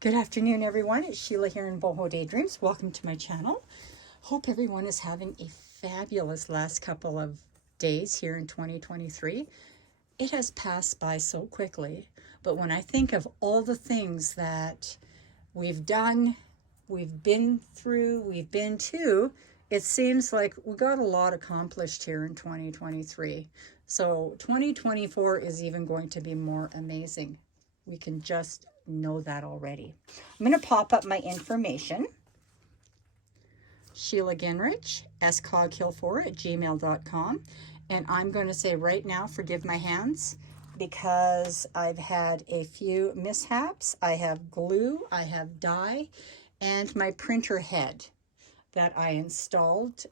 Good afternoon, everyone. It's Sheila here in Boho Daydreams. Welcome to my channel. Hope everyone is having a fabulous last couple of days here in 2023. It has passed by so quickly, but when I think of all the things that we've done, we've been through, we've been to, it seems like we got a lot accomplished here in 2023. So 2024 is even going to be more amazing. We can just know that already. I'm going to pop up my information. Sheila Ginrich, scoghill4@gmail.com. And I'm going to say right now, forgive my hands, because I've had a few mishaps. I have glue, I have dye, and my printer head that I installed.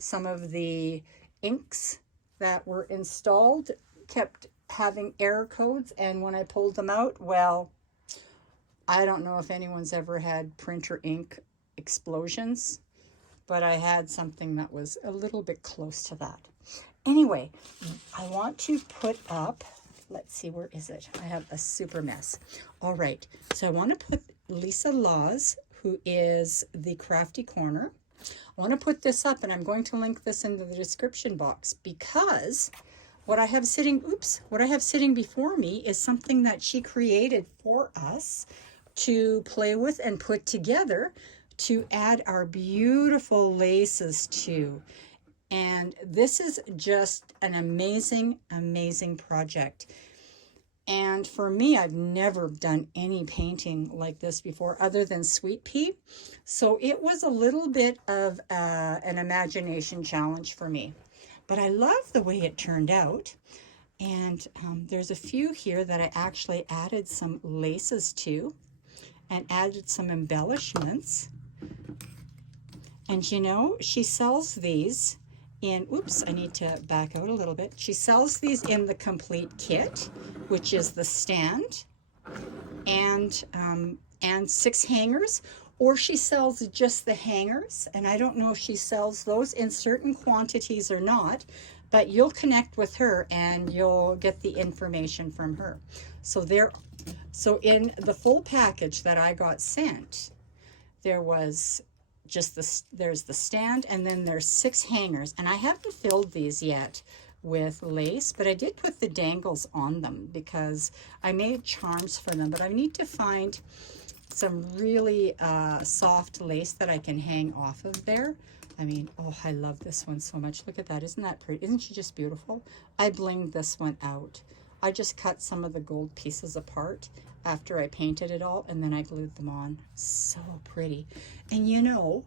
Some of the inks that were installed kept having error codes, and when I pulled them out, well, I don't know if anyone's ever had printer ink explosions, but I had something that was a little bit close to that. Anyway, I want to put up, let's see, where is it? I have a super mess. All right, so I want to put Lisa Lauze, who is the Crafty Corner. I want to put this up, and I'm going to link this in the description box, because what I have sitting before me is something that she created for us to play with and put together to add our beautiful laces to. And this is just an amazing, amazing project. And for me, I've never done any painting like this before other than Sweet Pea. So it was a little bit of an imagination challenge for me. But I love the way it turned out. And there's a few here that I actually added some laces to and added some embellishments. And you know, she sells these in, oops, I need to back out a little bit. She sells these in the complete kit, which is the stand and 6 hangers, or she sells just the hangers. And I don't know if she sells those in certain quantities or not, but you'll connect with her and you'll get the information from her. So in the full package that I got sent, there was there's the stand, and then there's 6 hangers, and I haven't filled these yet with lace, but I did put the dangles on them because I made charms for them. But I need to find some really soft lace that I can hang off of there. I mean, oh, I love this one so much. Look at that. Isn't that pretty? Isn't she just beautiful? I blinged this one out. I just cut some of the gold pieces apart after I painted it all, and then I glued them on. So pretty. And you know,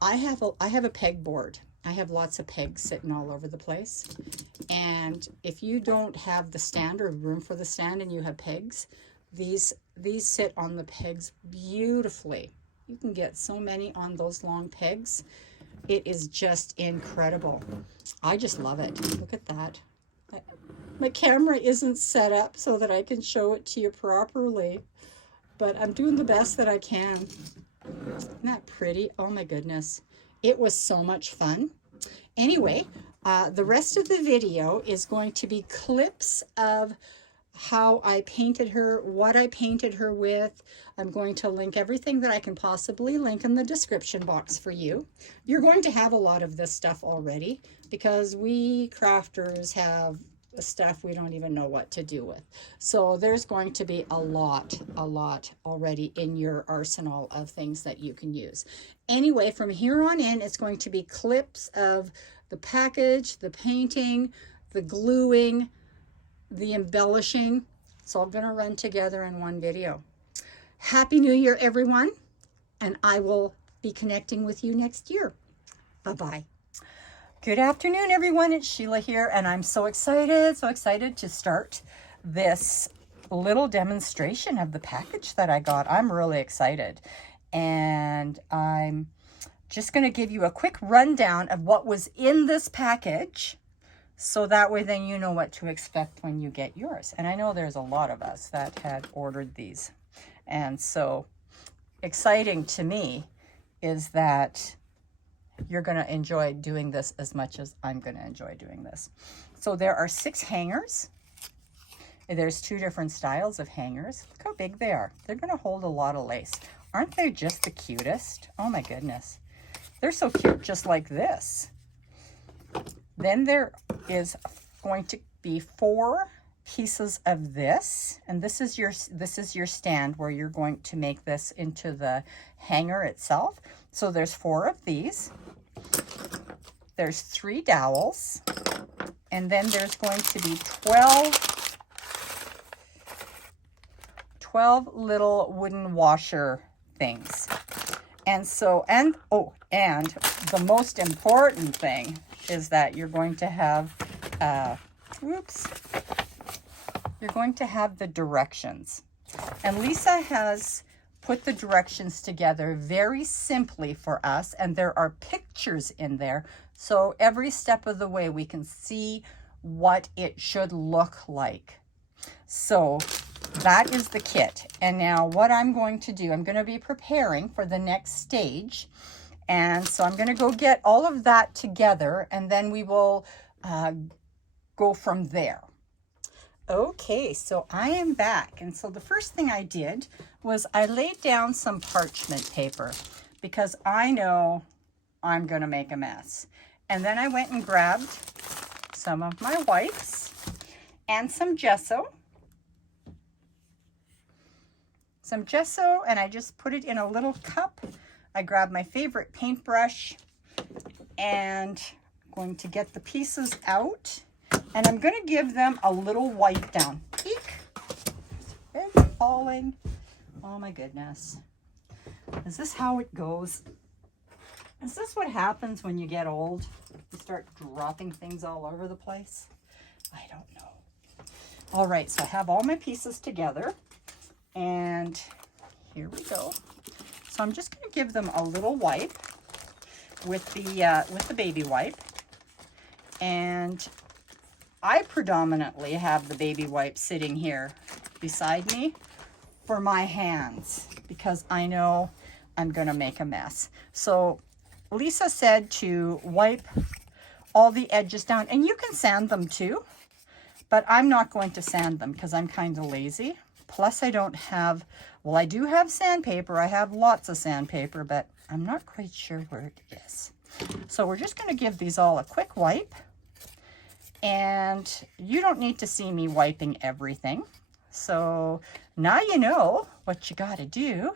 I have a pegboard. I have lots of pegs sitting all over the place. And if you don't have the stand or room for the stand and you have pegs, these sit on the pegs beautifully. You can get so many on those long pegs. It is just incredible. I just love it. Look at that. My camera isn't set up so that I can show it to you properly, but I'm doing the best that I can. Isn't that pretty? Oh my goodness. It was so much fun. Anyway, the rest of the video is going to be clips of how I painted her, what I painted her with. I'm going to link everything that I can possibly link in the description box for you. You're going to have a lot of this stuff already because we crafters have stuff we don't even know what to do with. So there's going to be a lot already in your arsenal of things that you can use. Anyway, from here on in, it's going to be clips of the package, the painting, the gluing, the embellishing. It's all going to run together in one video. Happy New Year, everyone, and I will be connecting with you next year. Bye-bye. Good afternoon, everyone. It's Sheila here, and I'm so excited to start this little demonstration of the package that I got. I'm really excited, and I'm just going to give you a quick rundown of what was in this package, so that way then you know what to expect when you get yours. And I know there's a lot of us that had ordered these, and so exciting to me is that you're going to enjoy doing this as much as I'm going to enjoy doing this. So there are 6 hangers, There's two different styles of hangers. Look how big they are. They're going to hold a lot of lace. Aren't they just the cutest? Oh my goodness. They're so cute just like this. Then there is going to be 4 pieces of this, and this is your stand where you're going to make this into the hanger itself. So there's 4 of these. There's 3 dowels, and then there's going to be 12 little wooden washer things. And so, and the most important thing is that you're going to have, you're going to have the directions. And Lisa has put the directions together very simply for us, and there are pictures in there. So every step of the way we can see what it should look like. So that is the kit. And now what I'm going to do, I'm going to be preparing for the next stage. And so I'm going to go get all of that together, and then we will go from there. Okay, so I am back. And so the first thing I did was I laid down some parchment paper because I know I'm going to make a mess. And then I went and grabbed some of my wipes and some gesso. Some gesso, and I just put it in a little cup. I grabbed my favorite paintbrush and I'm going to get the pieces out, and I'm going to give them a little wipe down. Eek! It's falling. Oh my goodness. Is this how it goes? Is this what happens when you get old? You start dropping things all over the place? I don't know. All right, so I have all my pieces together, and here we go. So I'm just going to give them a little wipe with the baby wipe, and I predominantly have the baby wipe sitting here beside me for my hands because I know I'm going to make a mess. So Lisa said to wipe all the edges down, and you can sand them too, but I'm not going to sand them because I'm kind of lazy. Plus I don't have, well, I do have sandpaper. I have lots of sandpaper, but I'm not quite sure where it is. So we're just going to give these all a quick wipe. And you don't need to see me wiping everything. So now you know what you got to do.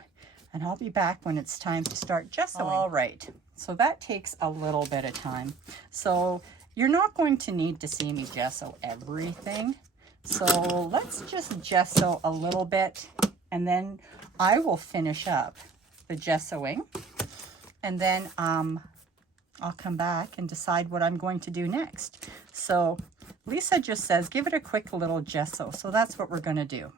And I'll be back when it's time to start gessoing. All right. So that takes a little bit of time. So you're not going to need to see me gesso everything. So let's just gesso a little bit, and then I will finish up the gessoing, and then I'll come back and decide what I'm going to do next. So Lisa just says, give it a quick little gesso. So that's what we're going to do.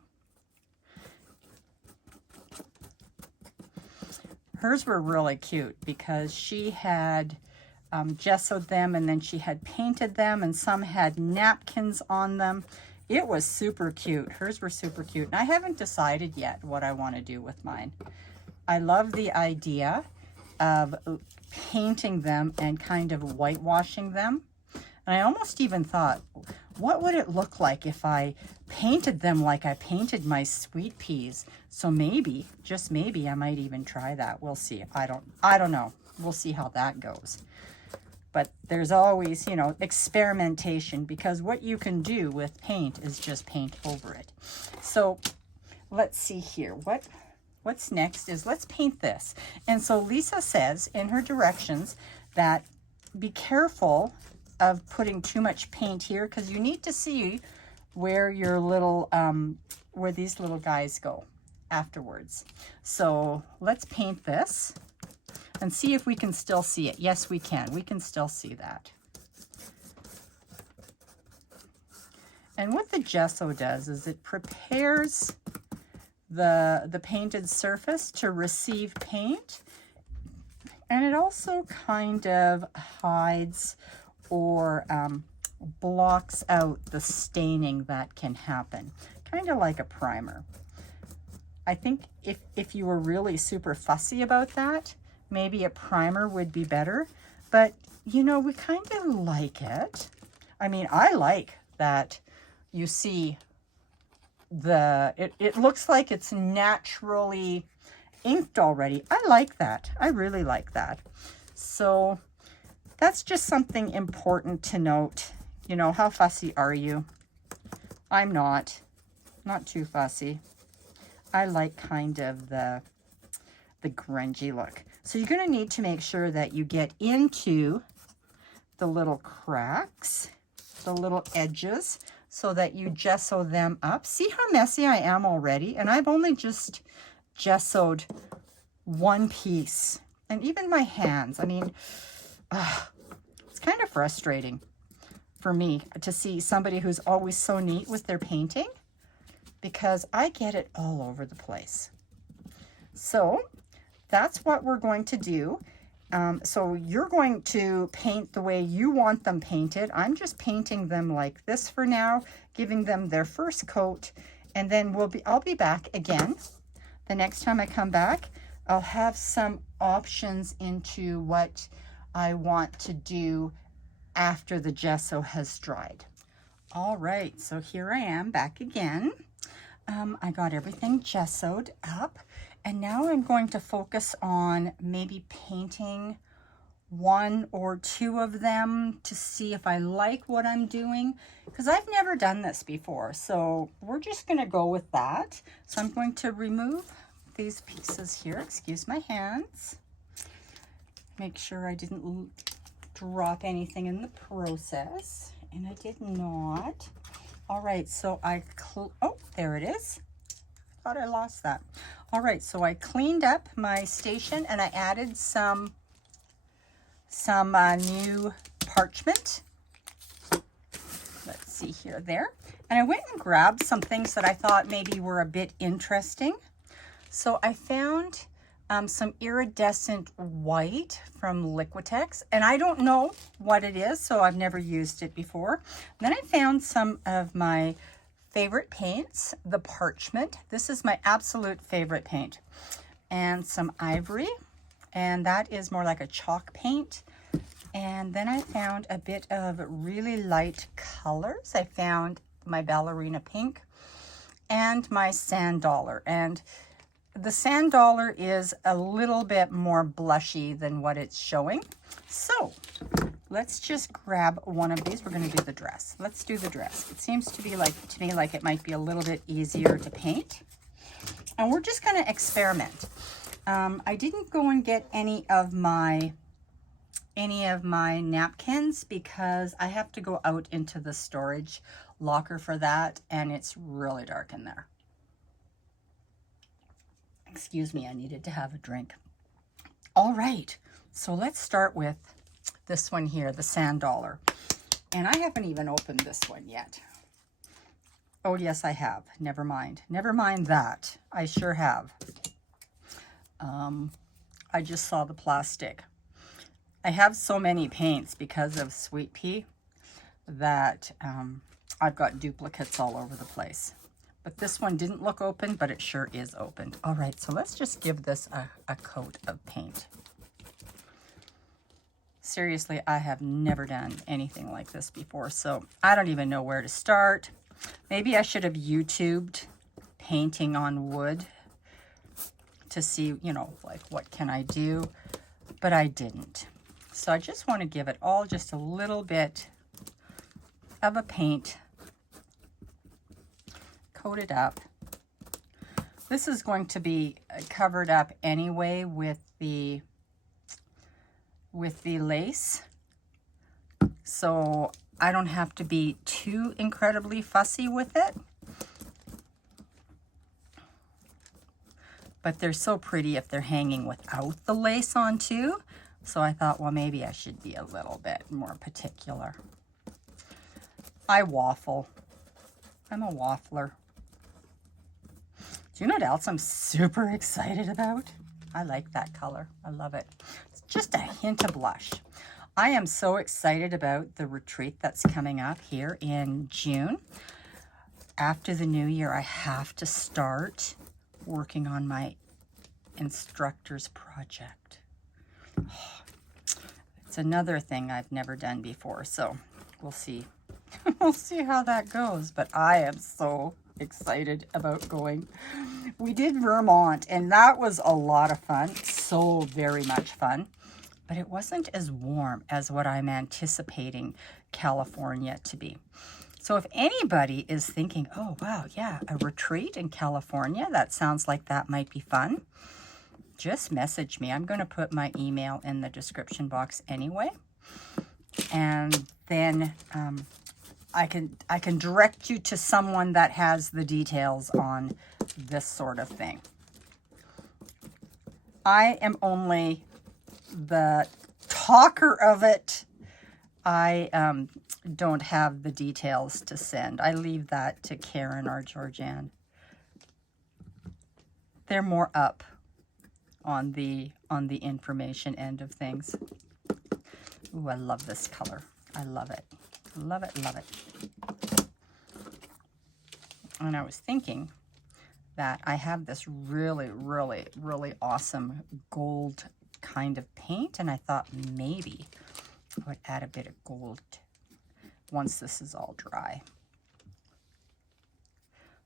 Hers were really cute because she had gessoed them, and then she had painted them, and some had napkins on them. It was super cute. Hers were super cute. And I haven't decided yet what I want to do with mine. I love the idea of painting them and kind of whitewashing them. And I almost even thought, what would it look like if I painted them like I painted my sweet peas? So maybe, just maybe, I might even try that. We'll see. I don't know. We'll see how that goes. But there's always, you know, experimentation, because what you can do with paint is just paint over it. So let's see here. What's next is let's paint this. And so Lisa says in her directions that be careful of putting too much paint here, because you need to see where your little, where these little guys go afterwards. So let's paint this and see if we can still see it. Yes, we can. We can still see that. And what the gesso does is it prepares the painted surface to receive paint. And it also kind of hides or blocks out the staining that can happen. Kind of like a primer. I think if you were really super fussy about that, maybe a primer would be better, but you know, we kind of like it. I mean, I like that you see it looks like it's naturally inked already. I like that. I really like that. So that's just something important to note. You know, how fussy are you? I'm not too fussy. I like kind of the grungy look. So you're going to need to make sure that you get into the little cracks, the little edges, so that you gesso them up. See how messy I am already? And I've only just gessoed one piece. And even my hands, I mean, it's kind of frustrating for me to see somebody who's always so neat with their painting, because I get it all over the place. So that's what we're going to do. So you're going to paint the way you want them painted. I'm just painting them like this for now, giving them their first coat, and then I'll be back again. The next time I come back, I'll have some options into what I want to do after the gesso has dried. All right, so here I am back again. I got everything gessoed up, and now I'm going to focus on maybe painting one or two of them to see if I like what I'm doing, because I've never done this before. So we're just going to go with that. So I'm going to remove these pieces here. Excuse my hands. Make sure I didn't drop anything in the process, and I did not. All right, so oh, there it is. Thought I lost that. All right, so I cleaned up my station and I added some new parchment. Let's see here, there. And I went and grabbed some things that I thought maybe were a bit interesting. So I found some iridescent white from Liquitex, and I don't know what it is, so I've never used it before. And then I found some of my favorite paints, the Parchment. This is my absolute favorite paint. And some ivory, and that is more like a chalk paint. And then I found a bit of really light colors. I found my ballerina pink and my sand dollar. And the sand dollar is a little bit more blushy than what it's showing. So let's just grab one of these. We're going to do the dress. Let's do the dress. It seems to be like, to me, like it might be a little bit easier to paint. And we're just going to experiment. I didn't go and get any of my napkins because I have to go out into the storage locker for that, and it's really dark in there. Excuse me, I needed to have a drink. All right, so let's start with this one here, the sand dollar. And I haven't even opened this one yet. Oh, yes, I have. Never mind. Never mind that. I sure have. I just saw the plastic. I have so many paints because of Sweet Pea that I've got duplicates all over the place. But this one didn't look open, but it sure is open. All right, so let's just give this a coat of paint. Seriously, I have never done anything like this before, so I don't even know where to start. Maybe I should have YouTubed painting on wood to see, you know, like what can I do, but I didn't. So I just want to give it all just a little bit of a paint. Coat it up. This is going to be covered up anyway with the lace, so I don't have to be too incredibly fussy with it. But they're so pretty if they're hanging without the lace on too. So I thought, well, maybe I should be a little bit more particular. I waffle. I'm a waffler. Do you know what else I'm super excited about? I like that color. I love it. It's just a hint of blush. I am so excited about the retreat that's coming up here in June. After the new year, I have to start working on my instructor's project. It's another thing I've never done before, so we'll see. We'll see how that goes, but I am so excited about going. We did Vermont, and that was a lot of fun. So very much fun. But it wasn't as warm as what I'm anticipating California to be. So if anybody is thinking, oh, wow, yeah, a retreat in California, that sounds like that might be fun, just message me. I'm going to put my email in the description box anyway. And then I can direct you to someone that has the details on this sort of thing. I am only the talker of it. I don't have the details to send. I leave that to Karen or Georgianne. They're more up on the information end of things. Ooh, I love this color. I love it. Love it, love it. And I was thinking that I have this really, really, really awesome gold kind of paint, and I thought maybe I would add a bit of gold once this is all dry.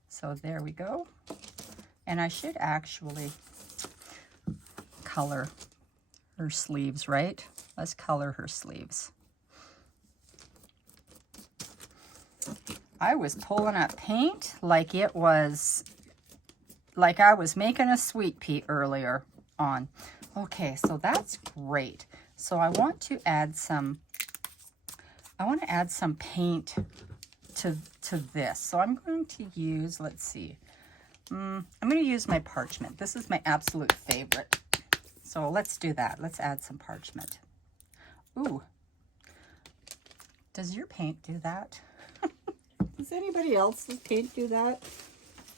So there we go. And I should actually color her sleeves, right? Let's color her sleeves. I was pulling up paint like it was, like I was making a sweet pea earlier on. Okay, so that's great. So I want to add some, paint to this. So I'm going to use, let's see, I'm going to use my Parchment. This is my absolute favorite. So let's do that. Let's add some Parchment. Ooh, does your paint do that? Does anybody else's paint do that?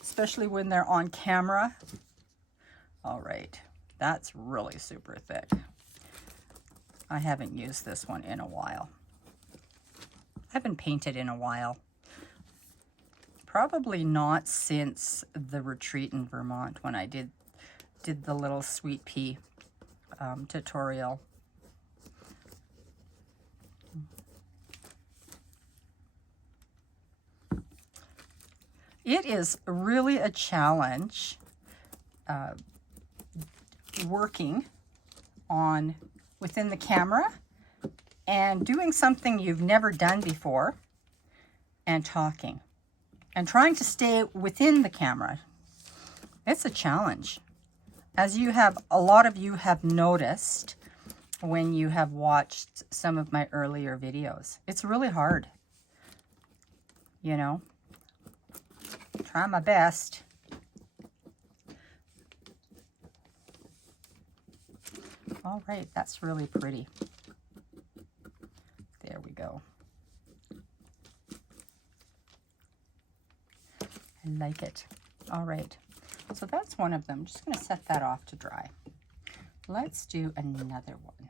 Especially when they're on camera. All right, that's really super thick. I haven't used this one in a while. I haven't painted in a while. Probably not since the retreat in Vermont when I did the little sweet pea tutorial. It is really a challenge working on within the camera and doing something you've never done before and talking and trying to stay within the camera. It's a challenge. As a lot of you have noticed when you have watched some of my earlier videos. It's really hard, you know. Try my best. All right, that's really pretty. There we go. I like it. All right, so that's one of them. I'm just going to set that off to dry. Let's do another one.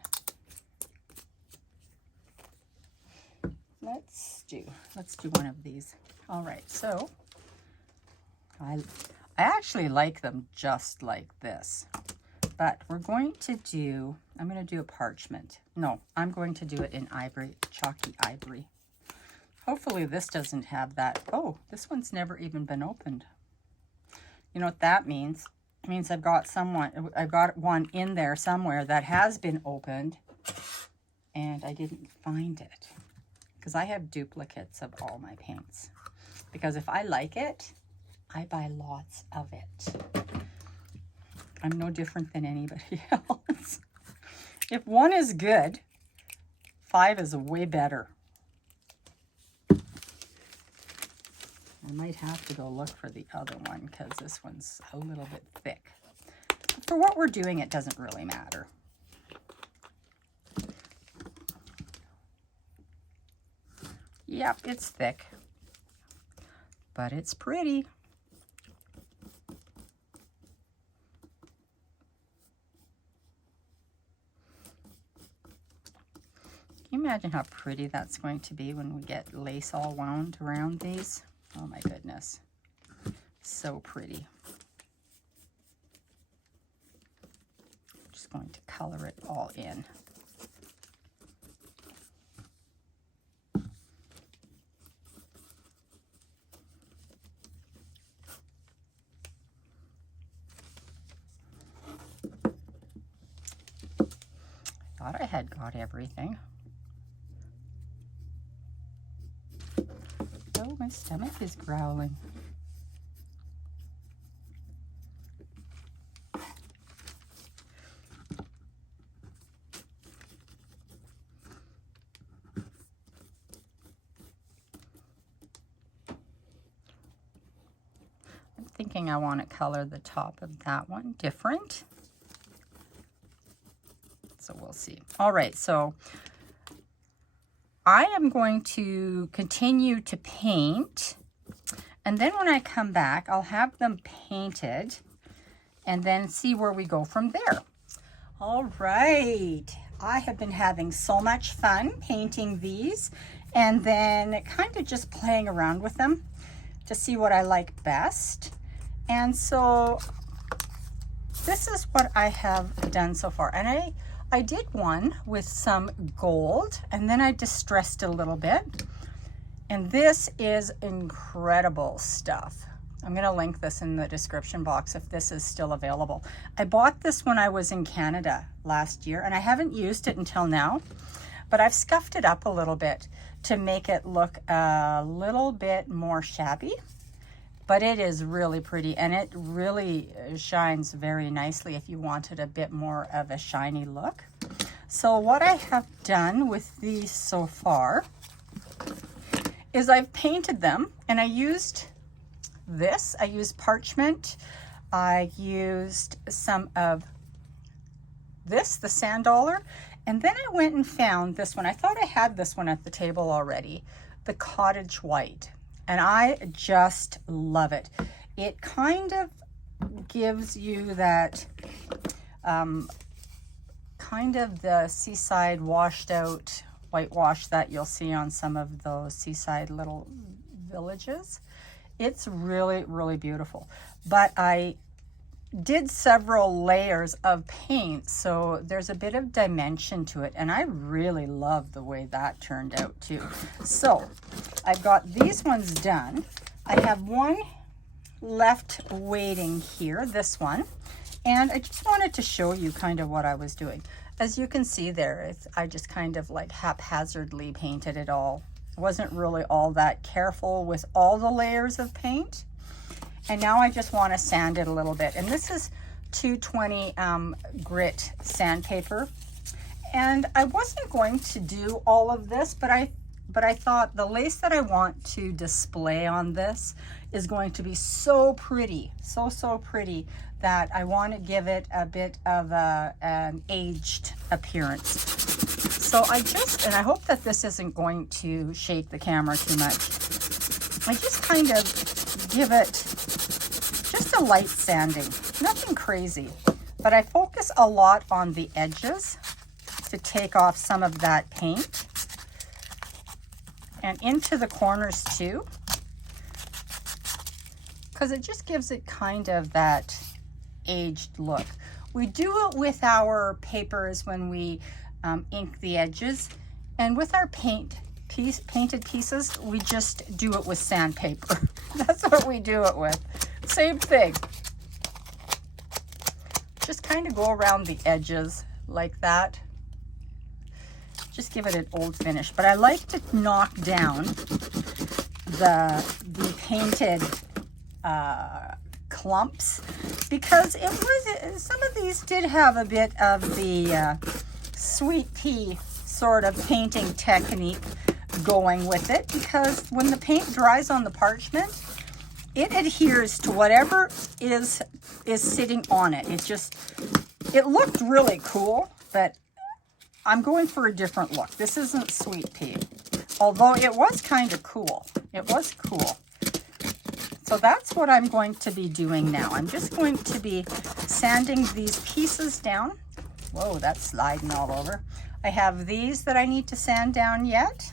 Let's do one of these. All right, so I actually like them just like this, but we're going to do, I'm going to do a Parchment. No, I'm going to do it in ivory, chalky ivory. Hopefully this doesn't have that. Oh, this one's never even been opened. You know what that means? It means I've got one in there somewhere that has been opened and I didn't find it, because I have duplicates of all my paints. Because if I like it, I buy lots of it. I'm no different than anybody else. If one is good, 5 is way better. I might have to go look for the other one because this one's a little bit thick. But for what we're doing, it doesn't really matter. Yep, it's thick, but it's pretty. Can you imagine how pretty that's going to be when we get lace all wound around these? Oh my goodness, so pretty. I'm just going to color it all in. thought I had got everything. Oh, my stomach is growling. I'm thinking I want to color the top of that one different. So we'll see. All right, so I am going to continue to paint, and then when I come back, I'll have them painted and then see where we go from there. All right, I have been having so much fun painting these and then kind of just playing around with them to see what I like best. And so this is what I have done so far. And I did one with some gold, and then I distressed it a little bit. And this is incredible stuff. I'm going to link this in the description box if this is still available. I bought this when I was in Canada last year, and I haven't used it until now, but I've scuffed it up a little bit to make it look a little bit more shabby. But it is really pretty, and it really shines very nicely if you wanted a bit more of a shiny look. So what I have done with these so far is I've painted them, and I used this. I used Parchment. I used some of this, the sand dollar, and then I went and found this one. I thought I had this one at the table already, the Cottage White. And I just love it. It kind of gives you that kind of the seaside washed out whitewash that you'll see on some of those seaside little villages. It's really, really beautiful. But I did several layers of paint, so there's a bit of dimension to it, and I really love the way that turned out too. So I've got these ones done. I have one left waiting here, this one, and I just wanted to show you kind of what I was doing. As you can see there, I just kind of like haphazardly painted it all. I wasn't really all that careful with all the layers of paint. And now I just want to sand it a little bit. And this is 220 grit sandpaper. And I wasn't going to do all of this, but I thought the lace that I want to display on this is going to be so pretty, so pretty, that I want to give it a bit of an aged appearance. So and I hope that this isn't going to shake the camera too much. I just kind of give it just a light sanding, nothing crazy, but I focus a lot on the edges to take off some of that paint, and into the corners too, because it just gives it kind of that aged look. We do it with our papers when we ink the edges, and with our painted pieces, we just do it with sandpaper. That's what we do it with. Same thing. Just kind of go around the edges like that. Just give it an old finish. But I like to knock down the painted clumps, because some of these did have a bit of the sweet pea sort of painting technique going with it, because when the paint dries on the parchment, it adheres to whatever is sitting on it. It looked really cool, but I'm going for a different look. This isn't sweet pea, although it was kind of cool. It was cool. So that's what I'm going to be doing now. I'm just going to be sanding these pieces down. Whoa, that's sliding all over. I have these that I need to sand down yet,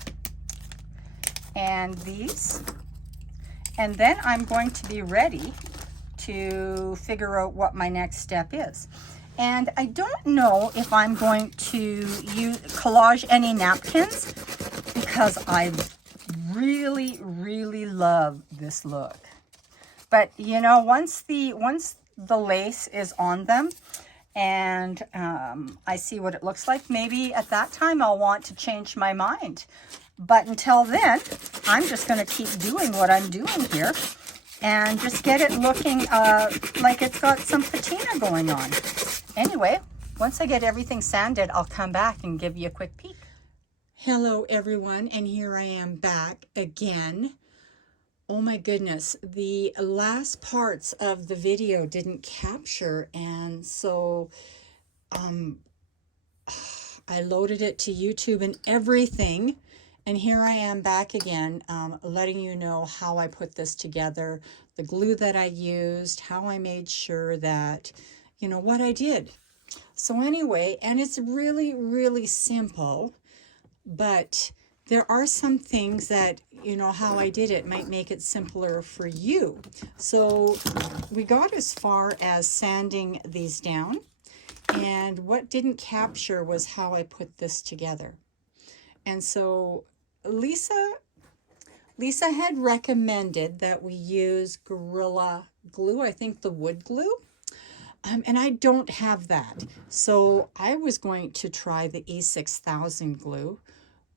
and these. And then I'm going to be ready to figure out what my next step is. And I don't know if I'm going to collage any napkins, because I really, really love this look. But you know, once the lace is on them, and I see what it looks like. Maybe at that time I'll want to change my mind. But until then, I'm just going to keep doing what I'm doing here and just get it looking like it's got some patina going on. Anyway, once I get everything sanded, I'll come back and give you a quick peek. Hello everyone, and here I am back again. Oh my goodness, the last parts of the video didn't capture, and so I loaded it to YouTube and everything. And here I am back again, letting you know how I put this together, the glue that I used, how I made sure that, you know, what I did. So anyway, and it's really, really simple, but there are some things that, you know, how I did it might make it simpler for you. So we got as far as sanding these down, and what didn't capture was how I put this together. And so Lisa had recommended that we use Gorilla Glue, I think the wood glue, and I don't have that. So I was going to try the E6000 glue,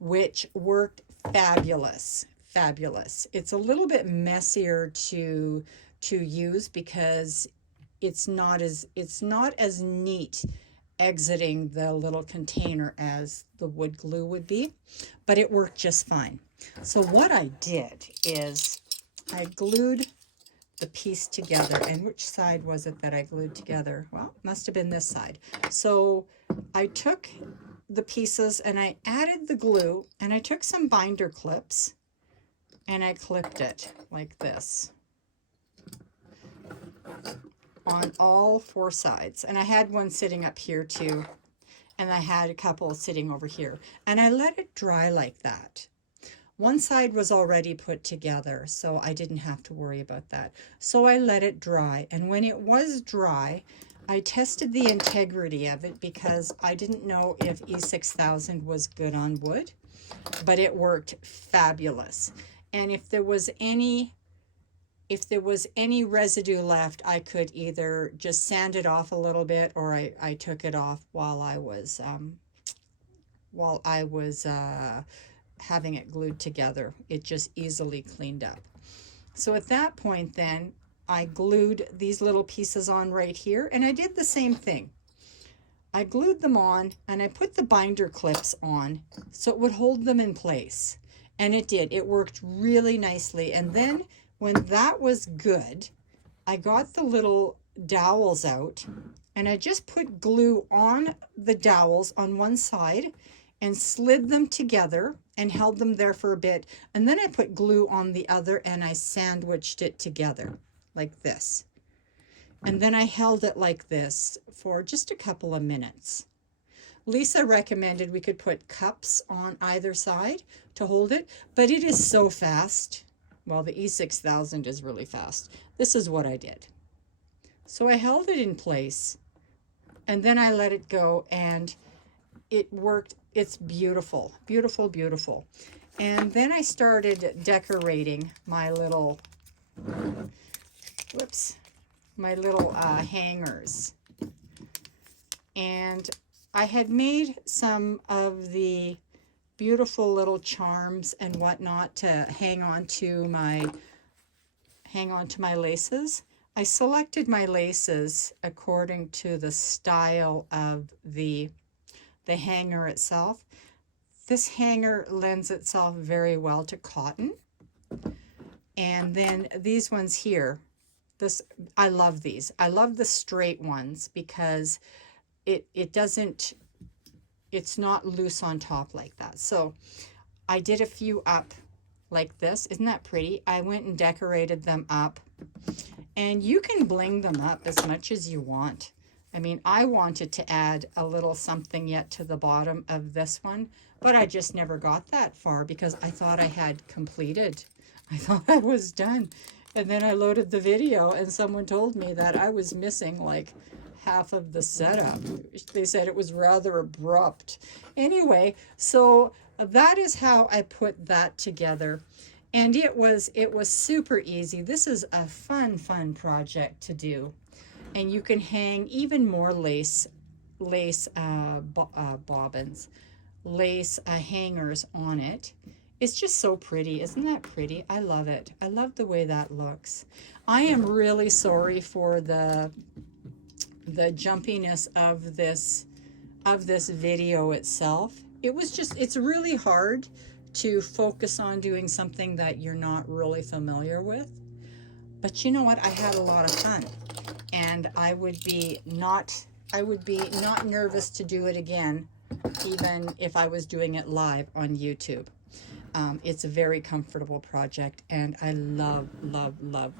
which worked fabulous, fabulous. It's a little bit messier to use because it's not as neat exiting the little container as the wood glue would be, but it worked just fine. So what I did is I glued the piece together. And which side was it that I glued together? Well, it must have been this side. So I took the pieces and I added the glue, and I took some binder clips and I clipped it like this on all four sides. And I had one sitting up here too, and I had a couple sitting over here, and I let it dry like that. One side was already put together, so I didn't have to worry about that. So I let it dry, and when it was dry, I tested the integrity of it because I didn't know if E6000 was good on wood, but it worked fabulous. And if there was any residue left, I could either just sand it off a little bit, or I took it off while I was having it glued together. It just easily cleaned up. So at that point then, I glued these little pieces on right here, and I did the same thing. I glued them on, and I put the binder clips on so it would hold them in place. And it did. It worked really nicely. And then when that was good, I got the little dowels out, and I just put glue on the dowels on one side and slid them together and held them there for a bit. And then I put glue on the other, and I sandwiched it together like this. And then I held it like this for just a couple of minutes. Lisa recommended we could put cups on either side to hold it, but it is so fast. Well, the E6000 is really fast. This is what I did. So I held it in place, and then I let it go, and it worked. It's beautiful, beautiful, beautiful. And then I started decorating my little, hangers. And I had made some of the beautiful little charms and whatnot to hang on to my laces. I selected my laces according to the style of the hanger itself. This hanger lends itself very well to cotton. And then these ones here, I love these. I love the straight ones because it's not loose on top like that. So I did a few up like this. Isn't that pretty? I went and decorated them up, and you can bling them up as much as you want. I mean, I wanted to add a little something yet to the bottom of this one, but I just never got that far because I thought I had completed. I thought I was done. And then I loaded the video, and someone told me that I was missing like half of the setup. They said it was rather abrupt. Anyway, so that is how I put that together. And it was super easy. This is a fun project to do. And you can hang even more bobbins, lace hangers on it. It's just so pretty. Isn't that pretty? I love it. I love the way that looks. I am really sorry for the jumpiness of this video itself. It's really hard to focus on doing something that you're not really familiar with. But you know what? I had a lot of fun, and I would be not nervous to do it again, even if I was doing it live on YouTube. It's a very comfortable project, and I love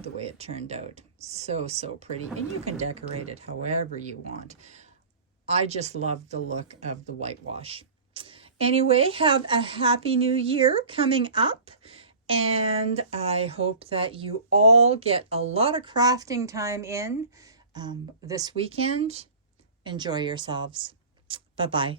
the way it turned out. So pretty, and you can decorate it however you want. I just love the look of the whitewash. Anyway, have a happy new year coming up, and I hope that you all get a lot of crafting time in this weekend. Enjoy yourselves. Bye-bye.